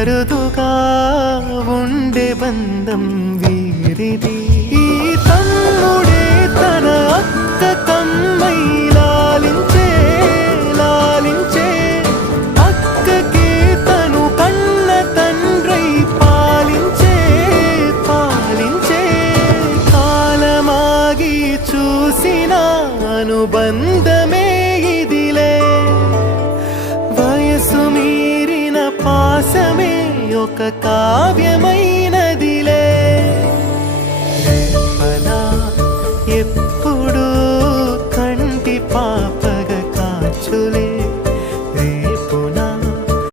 అరుదుగా ఉండే బంధం వీరిది. ఈ తమ్ముడే తన అక్క కమ్మై లాలించే లాలించే, అక్కకే తను కన్న తండ్రై పాలించే పాలించే. కాలమాగి చూసిన అనుబంధమే ఇదిలే, వయసు మీరిన పాసమే ఒక కావ్య